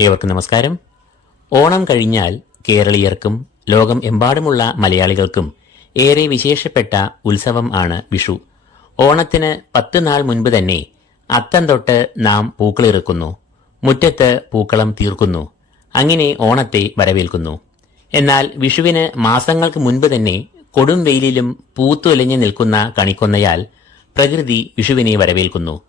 ഏവർക്കും നമസ്കാരം. ഓണം കഴിഞ്ഞാൽ കേരളീയർക്കും ലോകം എമ്പാടുമുള്ള മലയാളികൾക്കും ഏറെ വിശേഷപ്പെട്ട ഉത്സവം ആണ് വിഷു. ഓണത്തിന് പത്ത് നാൾ മുൻപ് തന്നെ അത്തം തൊട്ട് നാം പൂക്കളിറുക്കുന്നു മുറ്റത്ത് പൂക്കളം തീർക്കുന്നു. അങ്ങനെ ഓണത്തെ വരവേൽക്കുന്നു. എന്നാൽ വിഷുവിന് മാസങ്ങൾക്ക് മുൻപ് തന്നെ കൊടും വെയിലിലും പൂത്തുലഞ്ഞു നിൽക്കുന്ന കണിക്കൊന്നയാൽ പ്രകൃതി വിഷുവിനെ വരവേൽക്കുന്നു.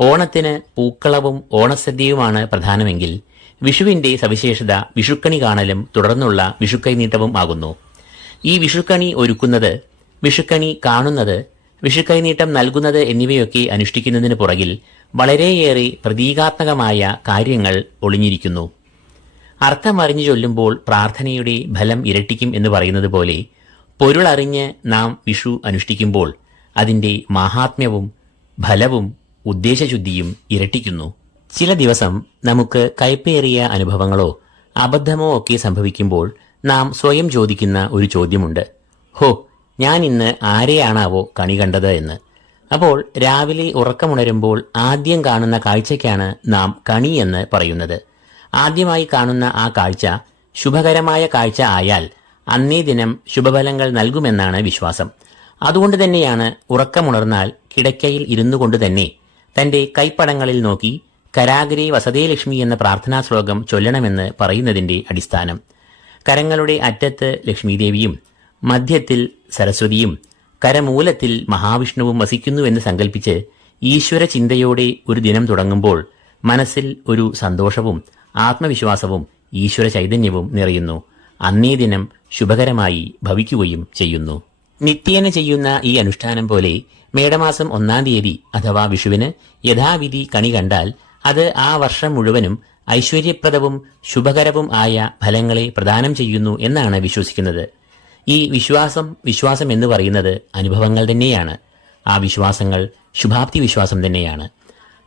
ഓണത്തിന് പൂക്കളവും ഓണസദ്യയുമാണ് പ്രധാനമെങ്കിൽ വിഷുവിന്റെ സവിശേഷത വിഷുക്കണി കാണലും തുടർന്നുള്ള വിഷുക്കൈനീട്ടവും ആകുന്നു. ഈ വിഷുക്കണി ഒരുക്കുന്നത് വിഷുക്കണി കാണുന്നത് വിഷുക്കൈനീട്ടം നൽകുന്നത് എന്നിവയൊക്കെ അനുഷ്ഠിക്കുന്നതിന് പുറകിൽ വളരെയേറെ പ്രതീകാത്മകമായ കാര്യങ്ങൾ ഒളിഞ്ഞിരിക്കുന്നു. അർത്ഥമറിഞ്ഞു ചൊല്ലുമ്പോൾ പ്രാർത്ഥനയുടെ ഫലം ഇരട്ടിക്കും എന്ന് പറയുന്നത് പോലെ പൊരുളറിഞ്ഞ് നാം വിഷു അനുഷ്ഠിക്കുമ്പോൾ അതിന്റെ മാഹാത്മ്യവും ഫലവും ഉദ്ദേശശുദ്ധിയും ഇരട്ടിക്കുന്നു. ചില ദിവസം നമുക്ക് കയ്പേറിയ അനുഭവങ്ങളോ അബദ്ധമോ ഒക്കെ സംഭവിക്കുമ്പോൾ നാം സ്വയം ചോദിക്കുന്ന ഒരു ചോദ്യമുണ്ട്. ഹോ ഞാൻ ഇന്ന് ആരെയാണാവോ കണി കണ്ടത് എന്ന്. അപ്പോൾ രാവിലെ ഉറക്കമുണരുമ്പോൾ ആദ്യം കാണുന്ന കാഴ്ചയ്ക്കാണ് നാം കണി എന്ന് പറയുന്നത്. ആദ്യമായി കാണുന്ന ആ കാഴ്ച ശുഭകരമായ കാഴ്ച ആയാൽ അന്നേ ദിനം ശുഭഫലങ്ങൾ നൽകുമെന്നാണ് വിശ്വാസം. അതുകൊണ്ട് തന്നെയാണ് ഉറക്കമുണർന്നാൽ കിടക്കയിൽ ഇരുന്നു കൊണ്ട് തന്നെ തന്റെ കൈപ്പടങ്ങളിൽ നോക്കി കരാഗരി വസതേലക്ഷ്മി എന്ന പ്രാർത്ഥനാ ശ്ലോകം ചൊല്ലണമെന്ന് പറയുന്നതിന്റെ അടിസ്ഥാനം. കരങ്ങളുടെ അറ്റത്ത് ലക്ഷ്മീദേവിയും മധ്യത്തിൽ സരസ്വതിയും കരമൂലത്തിൽ മഹാവിഷ്ണുവും വസിക്കുന്നുവെന്ന് സങ്കല്പിച്ച് ഈശ്വര ചിന്തയോടെ ഒരു ദിനം തുടങ്ങുമ്പോൾ മനസ്സിൽ ഒരു സന്തോഷവും ആത്മവിശ്വാസവും ഈശ്വര ചൈതന്യവും നിറയുന്നു. അന്നേ ദിനം ശുഭകരമായി ഭവിക്കുകയും ചെയ്യുന്നു. നിത്യേന ചെയ്യുന്ന ഈ അനുഷ്ഠാനം പോലെ മേടമാസം ഒന്നാം തീയതി അഥവാ വിഷുവിന് യഥാവിധി കണി കണ്ടാൽ അത് ആ വർഷം മുഴുവനും ഐശ്വര്യപ്രദവും ശുഭകരവും ആയ ഫലങ്ങളെ പ്രദാനം ചെയ്യുന്നു എന്നാണ് വിശ്വസിക്കുന്നത്. ഈ വിശ്വാസം വിശ്വാസം എന്ന് പറയുന്നത് അനുഭവങ്ങൾ തന്നെയാണ്. ആ വിശ്വാസങ്ങൾ ശുഭാപ്തി വിശ്വാസം തന്നെയാണ്.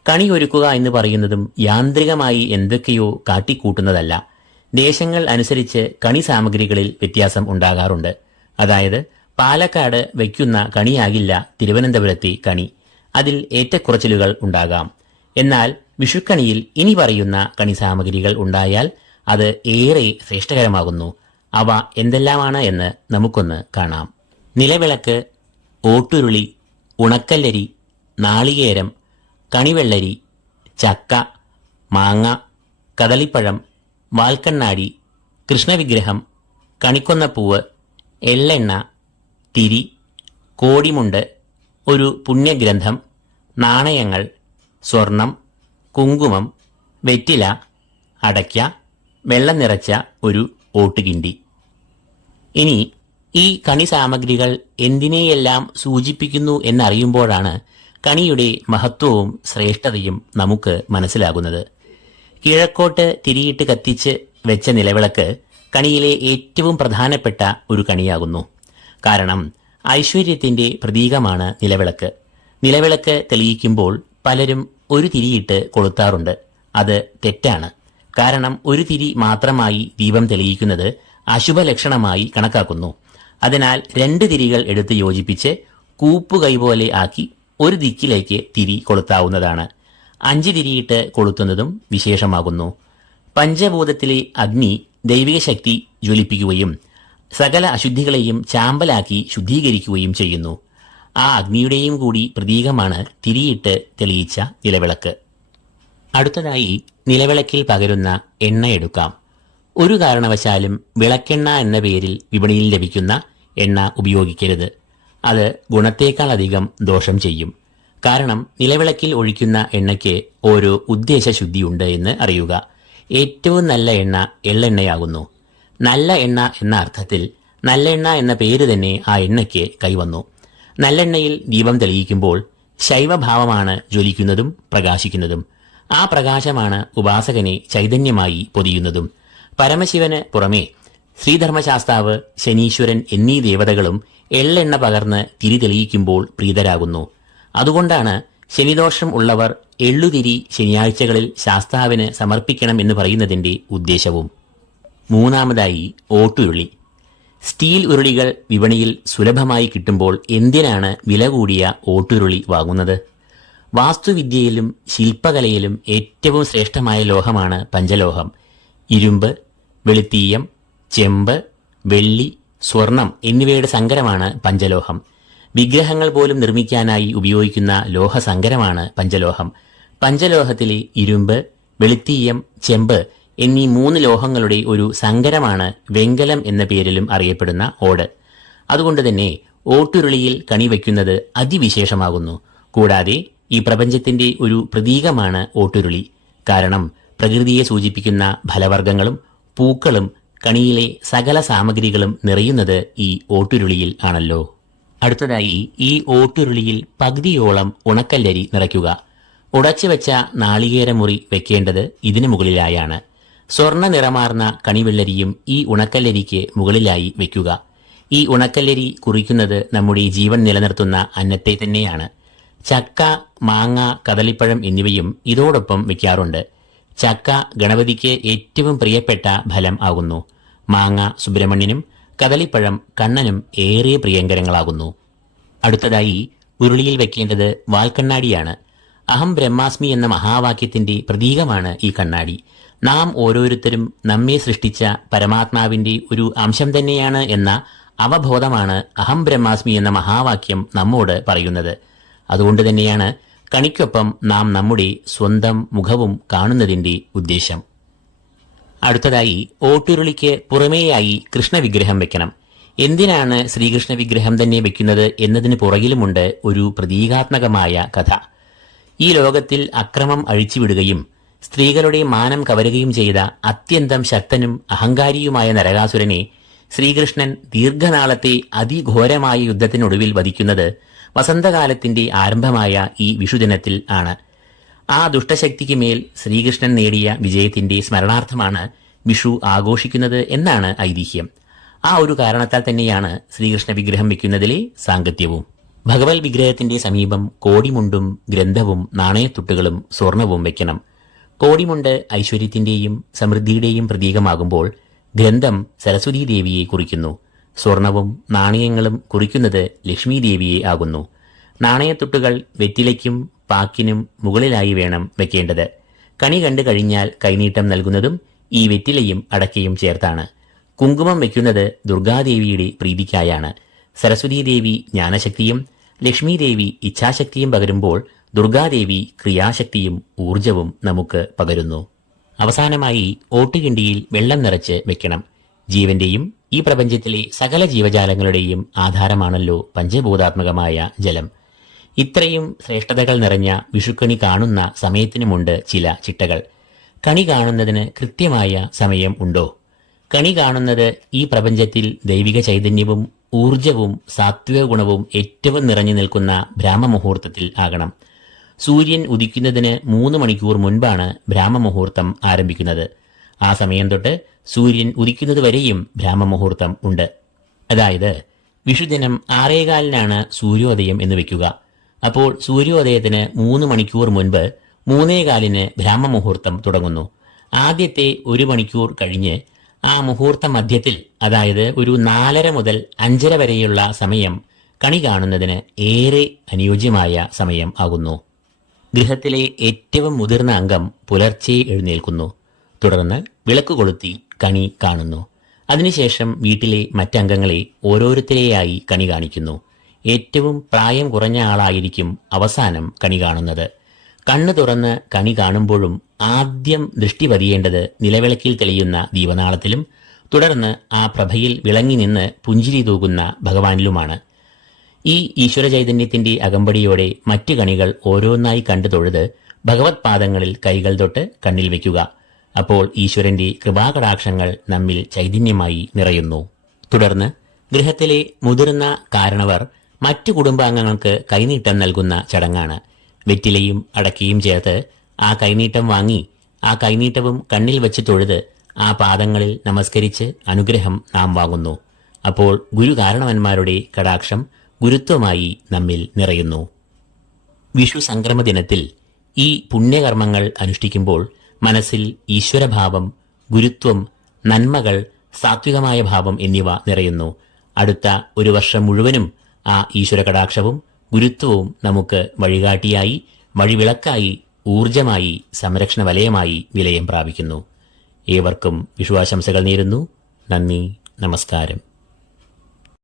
കണി ഒരുക്കുക എന്ന് പറയുന്നതും യാന്ത്രികമായി എന്തൊക്കെയോ കാട്ടിക്കൂട്ടുന്നതല്ല. ദേശങ്ങൾ അനുസരിച്ച് കണി സാമഗ്രികളിൽ വ്യത്യാസം ഉണ്ടാകാറുണ്ട്. അതായത് പാലക്കാട് വയ്ക്കുന്ന കണിയാകില്ല തിരുവനന്തപുരത്തെ കണി. അതിൽ ഏറ്റക്കുറച്ചിലുകൾ ഉണ്ടാകാം. എന്നാൽ വിഷുക്കണിയിൽ ഇനി പറയുന്ന കണി സാമഗ്രികൾ ഉണ്ടായാൽ അത് ഏറെ ശ്രേഷ്ഠകരമാകുന്നു. അവ എന്തെല്ലാമാണ് എന്ന് നമുക്കൊന്ന് കാണാം. നിലവിളക്ക് ഓട്ടുരുളി ഉണക്കല്ലരി നാളികേരം കണിവെള്ളരി ചക്ക മാങ്ങ കദളിപ്പഴം വാൽക്കണ്ണാടി കൃഷ്ണവിഗ്രഹം കണിക്കൊന്നപ്പൂവ് എള്ളെണ്ണ തിരി കോടിമുണ്ട് ഒരു പുണ്യഗ്രന്ഥം നാണയങ്ങൾ സ്വർണം കുങ്കുമം വെറ്റില അടയ്ക്ക വെള്ളം നിറച്ച ഒരു ഓട്ടുകിണ്ടി. ഇനി ഈ കണി സാമഗ്രികൾ എന്തിനെയെല്ലാം സൂചിപ്പിക്കുന്നു എന്നറിയുമ്പോഴാണ് കണിയുടെ മഹത്വവും ശ്രേഷ്ഠതയും നമുക്ക് മനസ്സിലാകുന്നത്. കിഴക്കോട്ട് തിരിയിട്ട് കത്തിച്ച് വെച്ച നിലവിളക്ക് കണിയിലെ ഏറ്റവും പ്രധാനപ്പെട്ട ഒരു കണിയാകുന്നു. കാരണം ഐശ്വര്യത്തിന്റെ പ്രതീകമാണ് നിലവിളക്ക്. നിലവിളക്ക് തെളിയിക്കുമ്പോൾ പലരും ഒരു തിരിയിട്ട് കൊളുത്താറുണ്ട്. അത് തെറ്റാണ്. കാരണം ഒരു തിരി മാത്രമായി ദീപം തെളിയിക്കുന്നത് അശുഭലക്ഷണമായി കണക്കാക്കുന്നു. അതിനാൽ രണ്ട് തിരികൾ എടുത്ത് യോജിപ്പിച്ച് കൂപ്പുകൈ പോലെ ആക്കി ഒരു ദിക്കിലേക്ക് തിരി കൊളുത്താവുന്നതാണ്. അഞ്ച് തിരിയിട്ട് കൊളുത്തുന്നതും വിശേഷമാകുന്നു. പഞ്ചഭൂതത്തിലെ അഗ്നി ദൈവിക ശക്തി ജ്വലിപ്പിക്കുകയും സകല അശുദ്ധികളെയും ചാമ്പലാക്കി ശുദ്ധീകരിക്കുകയും ചെയ്യുന്നു. ആ അഗ്നിയുടെയും കൂടി പ്രതീകമാണ് തിരിയിട്ട് തെളിയിച്ച നിലവിളക്ക്. അടുത്തതായി നിലവിളക്കിൽ പകരുന്ന എണ്ണ എടുക്കാം. ഒരു കാരണവശാലും വിളക്കെണ്ണ എന്ന പേരിൽ വിപണിയിൽ ലഭിക്കുന്ന എണ്ണ ഉപയോഗിക്കരുത്. അത് ഗുണത്തേക്കാളധികം ദോഷം ചെയ്യും. കാരണം നിലവിളക്കിൽ ഒഴിക്കുന്ന എണ്ണയ്ക്ക് ഓരോ ഉദ്ദേശശുദ്ധിയുണ്ട് എന്ന് അറിയുക. ഏറ്റവും നല്ല എണ്ണ എള്ളെണ്ണയാകുന്നു. നല്ല എണ്ണ എന്ന അർത്ഥത്തിൽ നല്ലെണ്ണ എന്ന പേര് തന്നെ ആ എണ്ണയ്ക്ക് കൈവന്നു. നല്ലെണ്ണയിൽ ദീപം തെളിയിക്കുമ്പോൾ ശൈവഭാവമാണ് ജ്വലിക്കുന്നതും പ്രകാശിക്കുന്നതും. ആ പ്രകാശമാണ് ഉപാസകനെ ചൈതന്യമായി പൊതിയുന്നതും. പരമശിവന് പുറമേ ശ്രീധർമ്മശാസ്താവ് ശനീശ്വരൻ എന്നീ ദേവതകളും എള്ളെണ്ണ പകർന്ന് തിരി തെളിയിക്കുമ്പോൾ പ്രീതരാകുന്നു. അതുകൊണ്ടാണ് ശനിദോഷം ഉള്ളവർ എള്ളുതിരി ശനിയാഴ്ചകളിൽ ശാസ്താവിന് സമർപ്പിക്കണം എന്ന് പറയുന്നതിന്റെ ഉദ്ദേശവും. മൂന്നാമതായി ഓട്ടുരുളി. സ്റ്റീൽ ഉരുളികൾ വിപണിയിൽ സുലഭമായി കിട്ടുമ്പോൾ എന്തിനാണ് വില കൂടിയ ഓട്ടുരുളി വാങ്ങുന്നത്? വാസ്തുവിദ്യയിലും ശില്പകലയിലും ഏറ്റവും ശ്രേഷ്ഠമായ ലോഹമാണ് പഞ്ചലോഹം. ഇരുമ്പ് വെളുത്തീയം ചെമ്പ് വെള്ളി സ്വർണം എന്നിവയുടെ സങ്കരമാണ് പഞ്ചലോഹം. വിഗ്രഹങ്ങൾ പോലും നിർമ്മിക്കാനായി ഉപയോഗിക്കുന്ന ലോഹസങ്കരമാണ് പഞ്ചലോഹം. പഞ്ചലോഹത്തിലെ ഇരുമ്പ് വെളുത്തീയം ചെമ്പ് എന്നീ മൂന്ന് ലോഹങ്ങളുടെ ഒരു സങ്കരമാണ് വെങ്കലം എന്ന പേരിലും അറിയപ്പെടുന്ന ഓട്. അതുകൊണ്ട് തന്നെ ഓട്ടുരുളിയിൽ കണി വയ്ക്കുന്നത് അതിവിശേഷമാകുന്നു. കൂടാതെ ഈ പ്രപഞ്ചത്തിന്റെ ഒരു പ്രതീകമാണ് ഓട്ടുരുളി. കാരണം പ്രകൃതിയെ സൂചിപ്പിക്കുന്ന ഫലവർഗങ്ങളും പൂക്കളും കണിയിലെ സകല സാമഗ്രികളും നിറയുന്നത് ഈ ഓട്ടുരുളിയിൽ ആണല്ലോ. അടുത്തതായി ഈ ഓട്ടുരുളിയിൽ പകുതിയോളം ഉണക്കല്ലരി നിറയ്ക്കുക. ഉടച്ചു വെച്ച നാളികേരമുറി വെക്കേണ്ടത് ഇതിനു മുകളിലായാണ്. സ്വർണ നിറമാർന്ന കണിവെള്ളരിയും ഈ ഉണക്കല്ലരിക്ക് മുകളിലായി വെക്കുക. ഈ ഉണക്കല്ലരി കുറിക്കുന്നത് നമ്മുടെ ജീവൻ നിലനിർത്തുന്ന അന്നത്തെ തന്നെയാണ്. ചക്ക മാങ്ങ കദളിപ്പഴം എന്നിവയും ഇതോടൊപ്പം വെക്കാറുണ്ട്. ചക്ക ഗണപതിക്ക് ഏറ്റവും പ്രിയപ്പെട്ട ഫലം ആകുന്നു. മാങ്ങ സുബ്രഹ്മണ്യനും കദളിപ്പഴം കണ്ണനും ഏറെ പ്രിയങ്കരങ്ങളാകുന്നു. അടുത്തതായി ഉരുളിയിൽ വെക്കേണ്ടത് വാൽക്കണ്ണാടിയാണ്. അഹം ബ്രഹ്മാസ്മി എന്ന മഹാവാക്യത്തിന്റെ പ്രതീകമാണ് ഈ കണ്ണാടി. നാം ഓരോരുത്തരും നമ്മെ സൃഷ്ടിച്ച പരമാത്മാവിന്റെ ഒരു അംശം തന്നെയാണ് എന്ന അവബോധമാണ് അഹം ബ്രഹ്മാസ്മി എന്ന മഹാവാക്യം നമ്മോട് പറയുന്നത്. അതുകൊണ്ട് തന്നെയാണ് കണിക്കൊപ്പം നാം നമ്മുടെ സ്വന്തം മുഖവും കാണുന്നതിന്റെ ഉദ്ദേശം. അടുത്തതായി ഓട്ടുരുളിക്ക് പുറമേയായി കൃഷ്ണവിഗ്രഹം വെക്കണം. എന്തിനാണ് ശ്രീകൃഷ്ണ വിഗ്രഹം തന്നെ വെക്കുന്നത് എന്നതിന് പുറകിലുമുണ്ട് ഒരു പ്രതീകാത്മകമായ കഥ. ഈ ലോകത്തിൽ അക്രമം അഴിച്ചുവിടുകയും സ്ത്രീകളുടെ മാനം കവരുകയും ചെയ്ത അത്യന്തം ശക്തനും അഹങ്കാരിയുമായ നരകാസുരനെ ശ്രീകൃഷ്ണൻ ദീർഘനാളത്തെ അതിഘോരമായ യുദ്ധത്തിനൊടുവിൽ വധിക്കുന്നത് വസന്തകാലത്തിന്റെ ആരംഭമായ ഈ വിഷുദിനത്തിൽ ആണ്. ആ ദുഷ്ടശക്തിക്ക് മേൽ ശ്രീകൃഷ്ണൻ നേടിയ വിജയത്തിന്റെ സ്മരണാർത്ഥമാണ് വിഷു ആഘോഷിക്കുന്നത് എന്നാണ് ഐതിഹ്യം. ആ ഒരു കാരണത്താൽ തന്നെയാണ് ശ്രീകൃഷ്ണ വിഗ്രഹം വയ്ക്കുന്നതിലെ സാങ്കത്യവും. ഭഗവത് വിഗ്രഹത്തിന്റെ സമീപം കോടിമുണ്ടും ഗ്രന്ഥവും നാണയത്തുട്ടുകളും സ്വർണവും വെക്കണം കോടിമുണ്ട് ഐശ്വര്യത്തിന്റെയും സമൃദ്ധിയുടെയും പ്രതീകമാകുമ്പോൾ ഗ്രന്ഥം സരസ്വതീ ദേവിയെ കുറിക്കുന്നു. സ്വർണവും നാണയങ്ങളും കുറിക്കുന്നത് ലക്ഷ്മി ദേവിയെ ആകുന്നു. നാണയത്തുട്ടുകൾ വെറ്റിലയ്ക്കും പാക്കിനും മുകളിലായി വേണം വെക്കേണ്ടത്. കണി കണ്ടു കഴിഞ്ഞാൽ കൈനീട്ടം നൽകുന്നതും ഈ വെറ്റിലയും അടക്കയും ചേർത്താണ്. കുങ്കുമം വെക്കുന്നത് ദുർഗാദേവിയുടെ പ്രീതിക്കായാണ്. സരസ്വതീദേവി ജ്ഞാനശക്തിയും ലക്ഷ്മി ദേവി ഇച്ഛാശക്തിയും പകരുമ്പോൾ ദുർഗാദേവി ക്രിയാശക്തിയും ഊർജവും നമുക്ക് പകരുന്നു. അവസാനമായി ഓട്ടുകിണ്ടിയിൽ വെള്ളം നിറച്ച് വെക്കണം. ജീവന്റെയും ഈ പ്രപഞ്ചത്തിലെ സകല ജീവജാലങ്ങളുടെയും ആധാരമാണല്ലോ പഞ്ചഭൂതാത്മകമായ ജലം. ഇത്രയും ശ്രേഷ്ഠതകൾ നിറഞ്ഞ വിഷുക്കണി കാണുന്ന സമയത്തിനുമുണ്ട് ചില ചിട്ടകൾ. കണി കാണുന്നതിന് കൃത്യമായ സമയം ഉണ്ടോ? കണി കാണുന്നത് ഈ പ്രപഞ്ചത്തിൽ ദൈവിക ചൈതന്യവും ഊർജവും സാത്വിക ഗുണവും ഏറ്റവും നിറഞ്ഞു നിൽക്കുന്ന ബ്രാഹ്മമുഹൂർത്തത്തിൽ ആകണം. സൂര്യൻ ഉദിക്കുന്നതിന് മൂന്ന് മണിക്കൂർ മുൻപാണ് ബ്രാഹ്മമുഹൂർത്തം ആരംഭിക്കുന്നത്. ആ സമയം തൊട്ട് സൂര്യൻ ഉദിക്കുന്നത് വരെയും ബ്രാഹ്മമുഹൂർത്തം ഉണ്ട്. അതായത് വിഷുദിനം ആറേകാലിനാണ് സൂര്യോദയം എന്ന് വെക്കുക. അപ്പോൾ സൂര്യോദയത്തിന് മൂന്ന് മണിക്കൂർ മുൻപ് മൂന്നേകാലിന് ബ്രാഹ്മമുഹൂർത്തം തുടങ്ങുന്നു. ആദ്യത്തെ ഒരു മണിക്കൂർ കഴിഞ്ഞ് ആ മുഹൂർത്ത മധ്യത്തിൽ അതായത് ഒരു നാലര മുതൽ അഞ്ചര വരെയുള്ള സമയം കണി കാണുന്നതിന് ഏറെ അനുയോജ്യമായ സമയം ആകുന്നു. ഗൃഹത്തിലെ ഏറ്റവും മുതിർന്ന അംഗം പുലർച്ചെ എഴുന്നേൽക്കുന്നു. തുടർന്ന് വിളക്ക് കൊളുത്തി കണി കാണുന്നു. അതിനുശേഷം വീട്ടിലെ മറ്റംഗങ്ങളെ ഓരോരുത്തരെയായി കണി കാണിക്കുന്നു. ഏറ്റവും പ്രായം കുറഞ്ഞ ആളായിരിക്കും അവസാനം കണി കാണുന്നത്. കണ്ണു തുറന്ന് കണി കാണുമ്പോഴും ആദ്യം ദൃഷ്ടി പതിയേണ്ടത് നിലവിളക്കിൽ തെളിയുന്ന ദീപനാളത്തിലും തുടർന്ന് ആ പ്രഭയിൽ വിളങ്ങി നിന്ന് പുഞ്ചിരി തൂകുന്ന ഭഗവാനിലുമാണ്. ഈ ഈശ്വര ചൈതന്യത്തിന്റെ അകമ്പടിയോടെ മറ്റു കണികൾ ഓരോന്നായി കണ്ടു തൊഴുത് ഭഗവത് പാദങ്ങളിൽ കൈകൾ തൊട്ട് കണ്ണിൽ വയ്ക്കുക. അപ്പോൾ ഈശ്വരന്റെ കൃപാകടാക്ഷങ്ങൾ നമ്മിൽ ചൈതന്യമായി നിറയുന്നു. തുടർന്ന് ഗൃഹത്തിലെ മുതിർന്ന കാരണവർ മറ്റു കുടുംബാംഗങ്ങൾക്ക് കൈനീട്ടം നൽകുന്ന ചടങ്ങാണ്. വെറ്റിലയും അടക്കിയും ചേർത്ത് ആ കൈനീട്ടം വാങ്ങി ആ കൈനീട്ടവും കണ്ണിൽ വെച്ച് തൊഴുത് ആ പാദങ്ങളിൽ നമസ്കരിച്ച് അനുഗ്രഹം നാം വാങ്ങുന്നു. അപ്പോൾ ഗുരു കാരണവന്മാരുടെ കടാക്ഷം ഗുരുത്വമായി നമ്മിൽ നിറയുന്നു. വിഷു സംക്രമ ദിനത്തിൽ ഈ പുണ്യകർമ്മങ്ങൾ അനുഷ്ഠിക്കുമ്പോൾ മനസ്സിൽ ഈശ്വരഭാവം ഗുരുത്വം നന്മകൾ സാത്വികമായ ഭാവം എന്നിവ നിറയുന്നു. അടുത്ത ഒരു വർഷം മുഴുവനും ആ ഈശ്വര കടാക്ഷവും ഗുരുത്വവും നമുക്ക് വഴികാട്ടിയായി വഴിവിളക്കായി ഊർജമായി സംരക്ഷണ വലയമായി വിലയം പ്രാപിക്കുന്നു. ഏവർക്കും വിഷുവാശംസകൾ നേരുന്നു. നന്ദി നമസ്കാരം.